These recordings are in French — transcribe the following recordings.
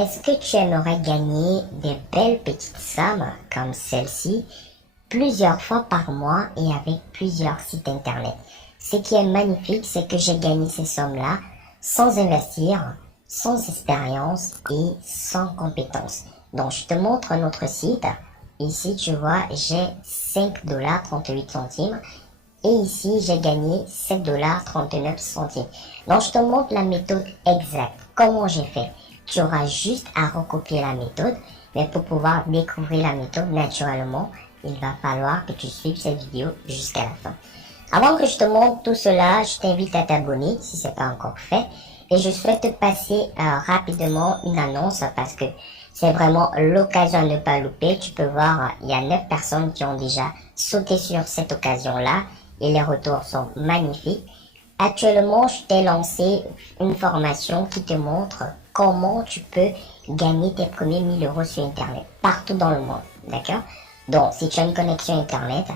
est-ce que tu aimerais gagner des belles petites sommes comme celle-ci plusieurs fois par mois et avec plusieurs sites internet? Ce qui est magnifique, c'est que j'ai gagné ces sommes-là sans investir, sans expérience et sans compétences. Donc, je te montre notre site. Ici, tu vois, j'ai 5,38 $. Et ici, j'ai gagné 7,39 $. Donc, je te montre la méthode exacte. Comment j'ai fait? Tu auras juste à recopier la méthode. Mais pour pouvoir découvrir la méthode naturellement, il va falloir que tu suives cette vidéo jusqu'à la fin. Avant que je te montre tout cela, je t'invite à t'abonner si ce n'est pas encore fait. Et je souhaite te passer rapidement une annonce parce que c'est vraiment l'occasion de ne pas louper. Tu peux voir, il y a 9 personnes qui ont déjà sauté sur cette occasion-là et les retours sont magnifiques. Actuellement, je t'ai lancé une formation qui te montre comment tu peux gagner tes premiers 1000 € sur Internet partout dans le monde. D'accord? Donc, si tu as une connexion Internet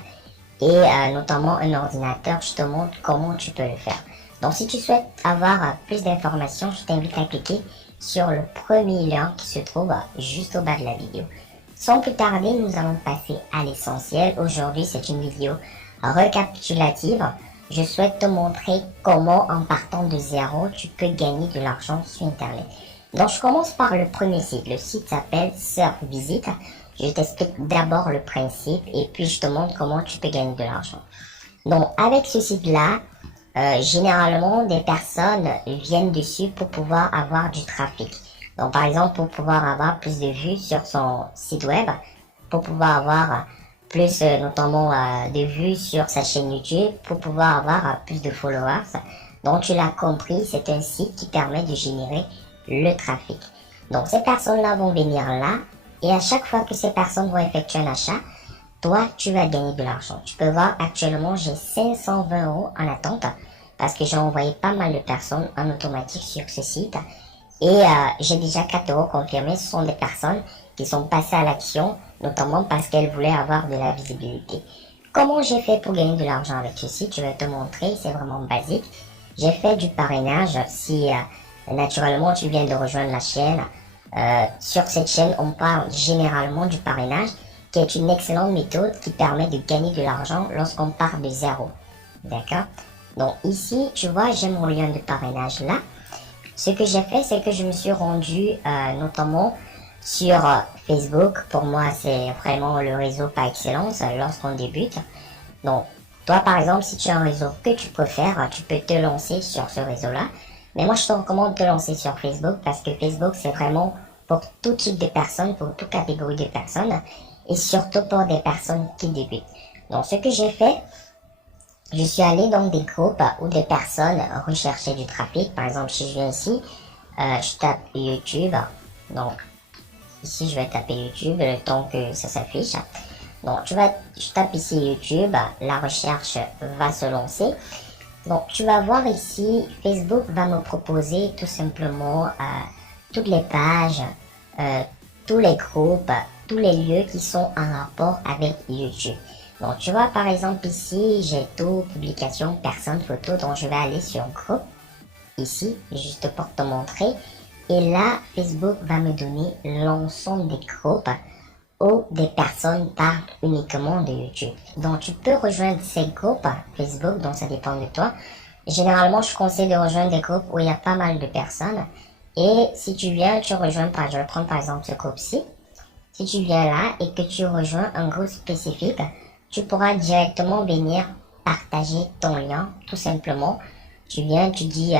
et notamment un ordinateur, je te montre comment tu peux le faire. Donc, si tu souhaites avoir plus d'informations, je t'invite à cliquer sur le premier lien qui se trouve juste au bas de la vidéo. Sans plus tarder, nous allons passer à l'essentiel. Aujourd'hui, c'est une vidéo récapitulative. Je souhaite te montrer comment, en partant de zéro, tu peux gagner de l'argent sur Internet. Donc, je commence par le premier site. Le site s'appelle SurfVisit. Je t'explique d'abord le principe et puis je te montre comment tu peux gagner de l'argent. Donc, avec ce site-là, généralement, des personnes viennent dessus pour pouvoir avoir du trafic. Donc, par exemple, pour pouvoir avoir plus de vues sur son site web, pour pouvoir avoir plus, notamment, de vues sur sa chaîne YouTube, pour pouvoir avoir plus de followers. Donc, tu l'as compris, c'est un site qui permet de générer le trafic. Donc, ces personnes-là vont venir là et à chaque fois que ces personnes vont effectuer un achat, toi, tu vas gagner de l'argent. Tu peux voir, actuellement, j'ai 520 € en attente parce que j'ai envoyé pas mal de personnes en automatique sur ce site. Et j'ai déjà 4 € confirmés. Ce sont des personnes qui sont passées à l'action, notamment parce qu'elles voulaient avoir de la visibilité. Comment j'ai fait pour gagner de l'argent avec ce site? Je vais te montrer, c'est vraiment basique. J'ai fait du parrainage. Si naturellement tu viens de rejoindre la chaîne, sur cette chaîne, on parle généralement du parrainage, qui est une excellente méthode qui permet de gagner de l'argent lorsqu'on part de zéro. D'accord? Donc ici, tu vois, j'ai mon lien de parrainage là. Ce que j'ai fait, c'est que je me suis rendu notamment sur Facebook. Pour moi, c'est vraiment le réseau par excellence lorsqu'on débute. Donc, toi, par exemple, si tu as un réseau que tu préfères, tu peux te lancer sur ce réseau-là. Mais moi, je te recommande de te lancer sur Facebook parce que Facebook, c'est vraiment pour tout type de personnes, pour toute catégorie de personnes et surtout pour des personnes qui débutent. Donc, ce que j'ai fait, je suis allé dans des groupes où des personnes recherchaient du trafic. Par exemple, si je viens ici, je tape YouTube. Donc, ici, je vais taper YouTube le temps que ça s'affiche. Donc, je tape ici YouTube, la recherche va se lancer. Donc, tu vas voir ici, Facebook va me proposer tout simplement toutes les pages, tous les groupes, tous les lieux qui sont en rapport avec YouTube. Donc, tu vois, par exemple, ici, j'ai tout, publication, personne, photo. Donc, je vais aller sur groupe, ici, juste pour te montrer. Et là, Facebook va me donner l'ensemble des groupes où des personnes parlent uniquement de YouTube. Donc, tu peux rejoindre ces groupes Facebook, donc ça dépend de toi. Généralement, je conseille de rejoindre des groupes où il y a pas mal de personnes. Et si tu viens, tu rejoins, je vais prendre par exemple ce groupe-ci. Si tu viens là et que tu rejoins un groupe spécifique, tu pourras directement venir partager ton lien, tout simplement. Tu viens, tu dis,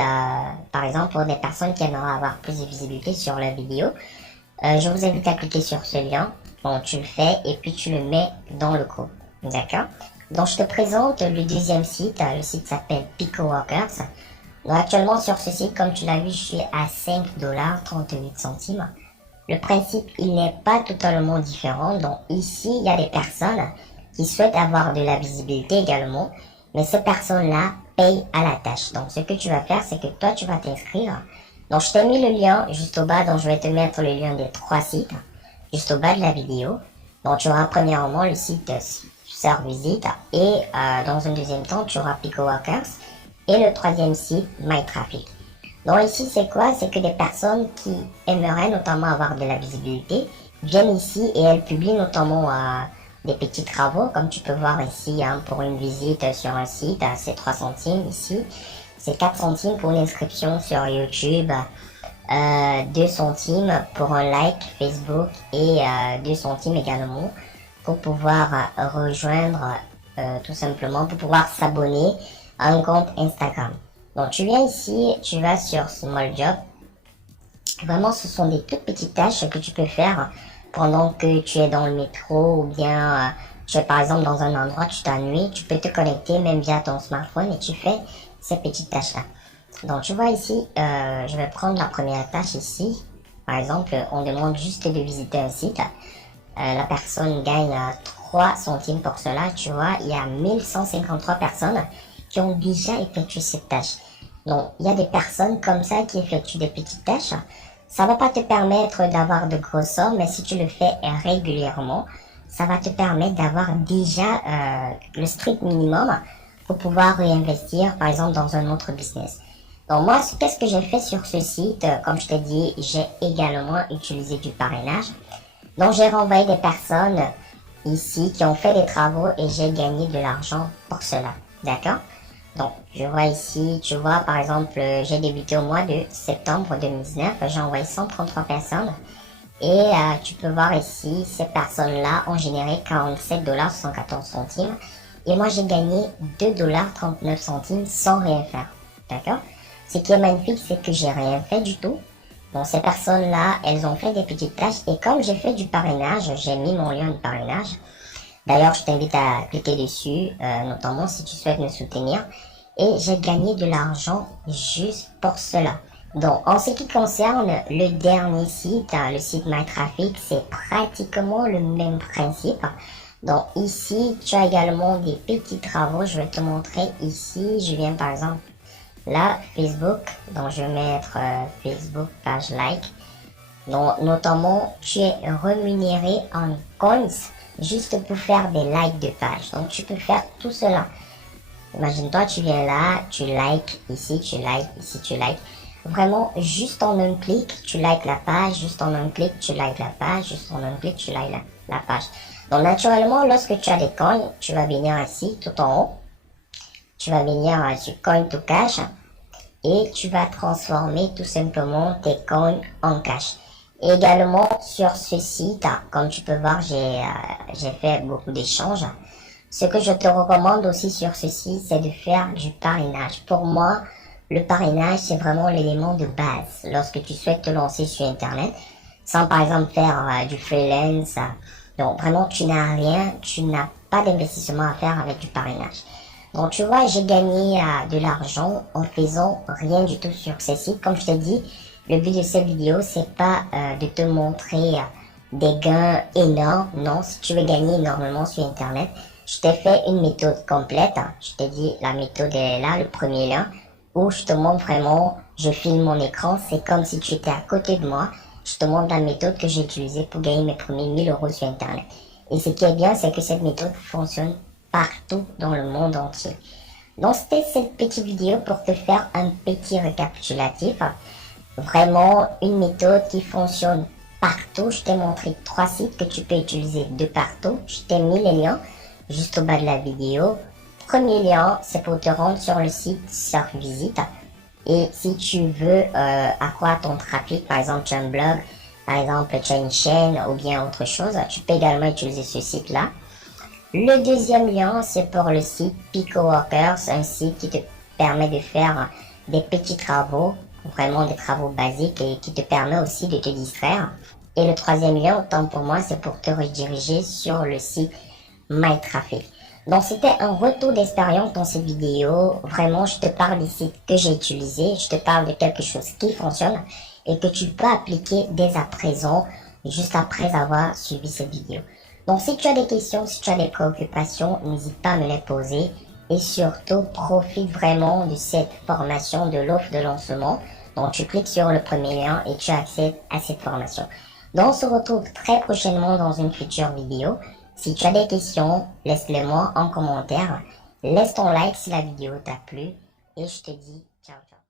par exemple, pour des personnes qui aimeraient avoir plus de visibilité sur la vidéo, je vous invite à cliquer sur ce lien. Bon, tu le fais et puis tu le mets dans le groupe. D'accord? Donc, je te présente le deuxième site. Le site s'appelle PicoWalkers. Donc, actuellement, sur ce site, comme tu l'as vu, je suis à 5,38 $. Le principe, il n'est pas totalement différent. Donc, ici, il y a des personnes qui souhaitent avoir de la visibilité également. Mais ces personnes-là payent à la tâche. Donc, ce que tu vas faire, c'est que toi, tu vas t'inscrire. Donc, je t'ai mis le lien juste au bas. Donc, je vais te mettre le lien des 3 sites juste au bas de la vidéo. Donc, tu auras premièrement le site SurfVisit et dans un deuxième temps, tu auras PicoWalkers et le troisième site MyTraffic. Donc ici, c'est quoi? C'est que des personnes qui aimeraient notamment avoir de la visibilité viennent ici et elles publient notamment des petits travaux, comme tu peux voir ici, hein, pour une visite sur un site, c'est 3 centimes ici. C'est 4 centimes pour une inscription sur YouTube, 2 centimes pour un like Facebook et 2 centimes également pour pouvoir rejoindre, tout simplement, pour pouvoir s'abonner à un compte Instagram. Donc tu viens ici, tu vas sur Small Job. Vraiment, ce sont des toutes petites tâches que tu peux faire pendant que tu es dans le métro ou bien tu es par exemple dans un endroit, tu t'ennuies, tu peux te connecter même via ton smartphone et tu fais ces petites tâches-là. Donc tu vois ici, je vais prendre la première tâche ici. Par exemple, on demande juste de visiter un site. La personne gagne 3 centimes pour cela. Tu vois, il y a 1153 personnes qui ont déjà effectué cette tâche. Donc, il y a des personnes comme ça qui effectuent des petites tâches. Ça va pas te permettre d'avoir de gros sommes, mais si tu le fais régulièrement, ça va te permettre d'avoir déjà le strict minimum pour pouvoir réinvestir, par exemple, dans un autre business. Donc moi, qu'est-ce que j'ai fait sur ce site? Comme je t'ai dit, j'ai également utilisé du parrainage. Donc j'ai renvoyé des personnes ici qui ont fait des travaux et j'ai gagné de l'argent pour cela. D'accord? Donc je vois ici, tu vois par exemple, j'ai débuté au mois de septembre 2019, j'ai envoyé 133 personnes. Et tu peux voir ici, ces personnes-là ont généré 47,114 $. Et moi, j'ai gagné 2,39 $ sans rien faire. D'accord? Ce qui est magnifique, c'est que j'ai rien fait du tout. Bon, ces personnes-là, elles ont fait des petites tâches. Et comme j'ai fait du parrainage, j'ai mis mon lien de parrainage. D'ailleurs, je t'invite à cliquer dessus, notamment si tu souhaites me soutenir. Et j'ai gagné de l'argent juste pour cela. Donc, en ce qui concerne le dernier site, hein, le site MyTraffic, c'est pratiquement le même principe. Donc, ici, tu as également des petits travaux. Je vais te montrer ici. Je viens par exemple là, Facebook. Donc, je vais mettre Facebook page like. Donc, notamment, tu es rémunéré en coins juste pour faire des likes de page. Donc, tu peux faire tout cela. Imagine-toi, tu viens là, tu likes, ici tu likes, ici tu likes. Vraiment, juste en un clic, tu likes la page, juste en un clic, tu likes la page, juste en un clic, tu likes la page. Donc, naturellement, lorsque tu as des coins, tu vas venir ici, tout en haut. Tu vas venir sur Coin to Cash et tu vas transformer tout simplement tes coins en cash. Et également, sur ce site, comme tu peux voir, j'ai fait beaucoup d'échanges. Ce que je te recommande aussi sur ceci, c'est de faire du parrainage. Pour moi, le parrainage, c'est vraiment l'élément de base lorsque tu souhaites te lancer sur Internet, sans par exemple faire du freelance. Donc vraiment, tu n'as rien, tu n'as pas d'investissement à faire avec du parrainage. Donc tu vois, j'ai gagné de l'argent en faisant rien du tout sur ces sites. Comme je t'ai dit, le but de cette vidéo, c'est pas de te montrer des gains énormes. Non, si tu veux gagner énormément sur Internet, je t'ai fait une méthode complète. Je t'ai dit, la méthode est là, le premier lien, où je te montre vraiment, je filme mon écran, c'est comme si tu étais à côté de moi. Je te montre la méthode que j'ai utilisée pour gagner mes premiers 1000 € sur Internet. Et ce qui est bien, c'est que cette méthode fonctionne partout dans le monde entier. Donc c'était cette petite vidéo pour te faire un petit récapitulatif. Vraiment une méthode qui fonctionne partout. Je t'ai montré 3 sites que tu peux utiliser de partout. Je t'ai mis les liens juste au bas de la vidéo. Premier lien, c'est pour te rendre sur le site Surf Visit. Et si tu veux accroître ton trafic, par exemple tu as un blog, par exemple tu as une chaîne ou bien autre chose, tu peux également utiliser ce site-là. Le deuxième lien, c'est pour le site Pico Workers, un site qui te permet de faire des petits travaux, vraiment des travaux basiques et qui te permet aussi de te distraire. Et le troisième lien, autant pour moi, c'est pour te rediriger sur le site MyTraffic. Donc c'était un retour d'expérience dans cette vidéo. Vraiment, je te parle des sites que j'ai utilisés, je te parle de quelque chose qui fonctionne et que tu peux appliquer dès à présent, juste après avoir suivi cette vidéo. Donc si tu as des questions, si tu as des préoccupations, n'hésite pas à me les poser. Et surtout, profite vraiment de cette formation, de l'offre de lancement. Donc tu cliques sur le premier lien et tu as accès à cette formation. Donc on se retrouve très prochainement dans une future vidéo. Si tu as des questions, laisse-les moi en commentaire. Laisse ton like si la vidéo t'a plu. Et je te dis ciao ciao.